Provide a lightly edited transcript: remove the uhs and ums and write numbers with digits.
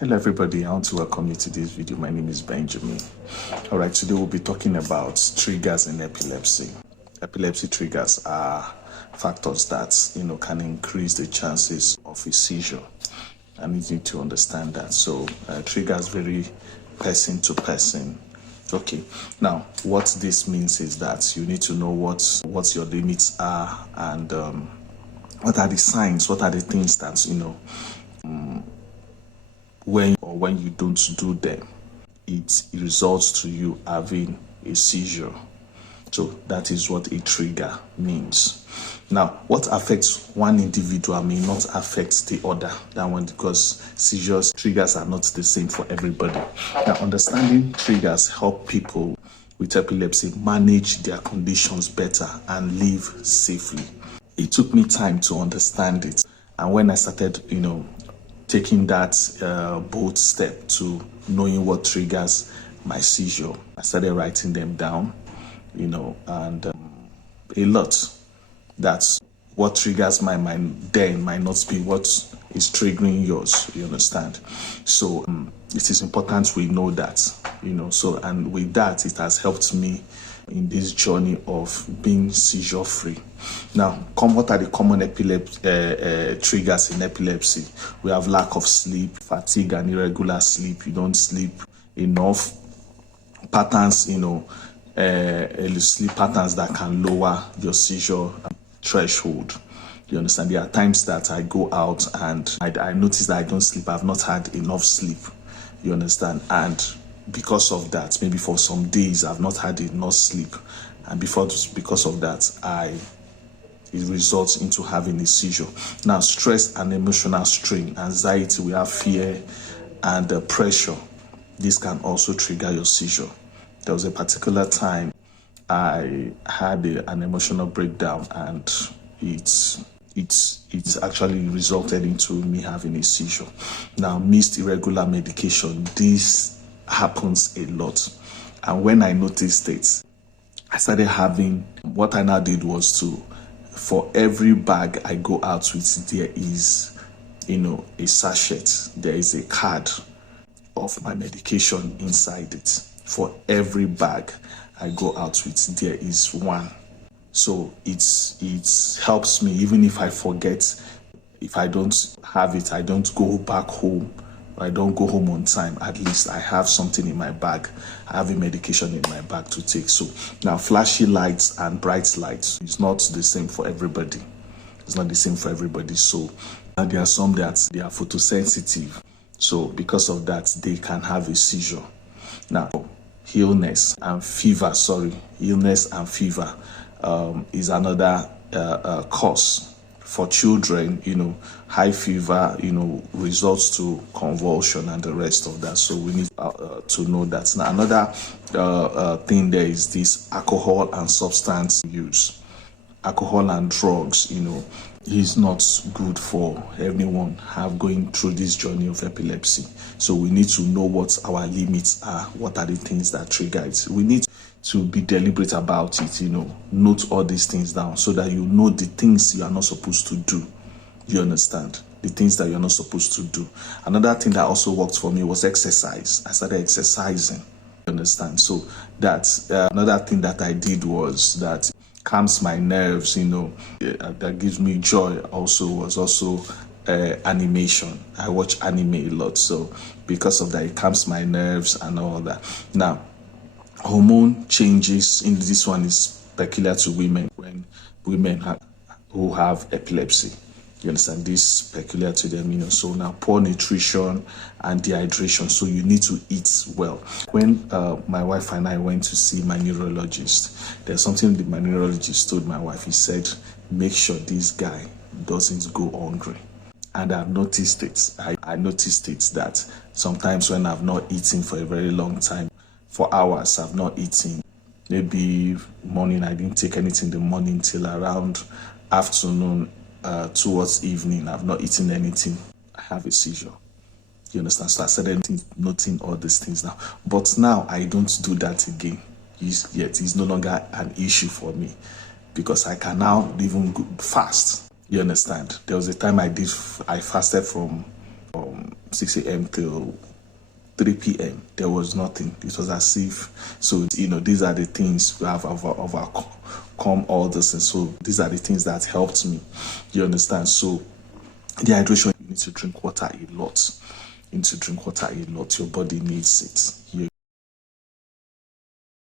Hello everybody, I want to welcome you to this video. My name is Benjamin. Alright, today we'll be talking about triggers in epilepsy. Epilepsy triggers are factors that can increase the chances of a seizure. I need you to understand that. So triggers vary person to person. Okay, now what this means is that you need to know what your limits are and what are the signs, what are the things that when you don't do them, it results to you having a seizure. So that is what a trigger means. Now, what affects one individual may not affect the other. That one, because triggers are not the same for everybody. Now, understanding triggers help people with epilepsy manage their conditions better and live safely. It took me time to understand it. And when I started, taking that bold step to knowing what triggers my seizure, I started writing them down, and a lot. That's what triggers my mind then might not be what is triggering yours, you understand? So it is important we know that, so, and with that, it has helped me in this journey of being seizure free. Now, what are the common triggers in epilepsy? We have lack of sleep, fatigue and irregular sleep. You don't sleep enough. Patterns, sleep patterns that can lower your seizure threshold. You understand? There are times that I go out and I notice that I don't sleep. I've not had enough sleep. You understand? And because of that, maybe for some days I've not had enough sleep, and because of that, it results into having a seizure. Now, stress and emotional strain, anxiety, we have fear and pressure. This can also trigger your seizure. There was a particular time I had an emotional breakdown, and it's actually resulted into me having a seizure. Now, missed irregular medication, this happens a lot. And when I noticed it, I started having, what I now did was for every bag I go out with, there is, a sachet, there is a card of my medication inside it. For every bag I go out with, there is one. So it helps me, even if I forget, if I don't have it, I don't go back home. I don't go home on time. At least I have something in my bag. I have a medication in my bag to take. So now, flashy lights and bright lights is not the same for everybody. It's not the same for everybody. So there are some that they are photosensitive. So because of that, they can have a seizure. Now, illness and fever is another cause. For children, high fever, results to convulsion and the rest of that. So we need to know that. Now, another thing there is this alcohol and substance use. Alcohol and drugs, is not good for anyone going through this journey of epilepsy. So we need to know what our limits are. What are the things that trigger it? We need to be deliberate about it, note all these things down so that you know the things you are not supposed to do. You understand? The things that you're not supposed to do. Another thing that also worked for me was exercise. I started exercising. You understand? So that's another thing that I did was that calms my nerves, that gives me joy. Was also animation. I watch anime a lot, so because of that, it calms my nerves and all that. Now, hormone changes in this one is peculiar to women. When women who have epilepsy, you understand, this peculiar to them, so now poor nutrition and dehydration, so you need to eat well. When my wife and I went to see my neurologist, there's something my neurologist told my wife. He said, make sure this guy doesn't go hungry. And I've noticed it. I noticed it that sometimes when I've not eaten for a very long time, for hours I've not eaten, maybe morning, I didn't take anything in the morning till around afternoon, towards evening, I've not eaten anything, I have a seizure. You understand? So I started noting all these things now. But now I don't do that again. It's no longer an issue for me because I can now even fast. You understand? There was a time I fasted from 6 a.m. till 3 p.m. There was nothing. It was as if, so, these are the things we have overcome all this. And so these are the things that helped me. You understand? So dehydration, you need to drink water a lot. You need to drink water a lot. Your body needs it.